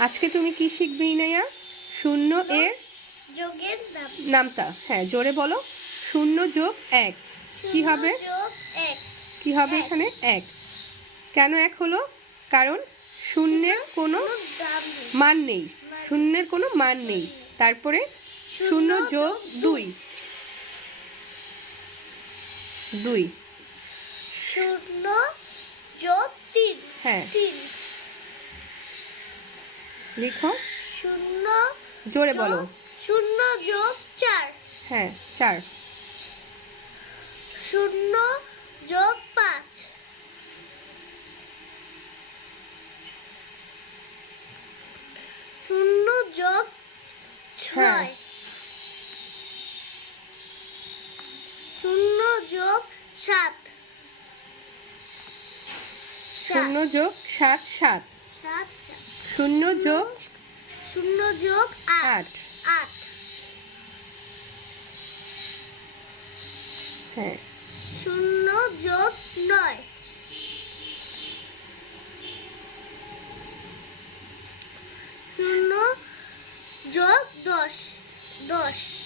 আজকে তুমি কি শিখবে ইনায়া? শূন্য এর যোগের নামতা। হ্যাঁ, জোরে বলো। 0 যোগ 1 কি হবে? কি হবে এখানে? 1। কেন 1 হলো? কারণ শূন্যের কোনো মান নেই। শূন্যের কোনো মান নেই। তারপরে 0 যোগ 2 2। 0 যোগ 3 হ্যাঁ 3। লিখো। 0 জোরে বলো। 0 যোগ 4। হ্যাঁ 4। 0 যোগ 5। 0 যোগ 6। 0 যোগ 7। 0 যোগ 7 7। 0 যোগ 0 যোগ 8। 8। হ্যাঁ 0 যোগ 9। 0 যোগ 10। 10।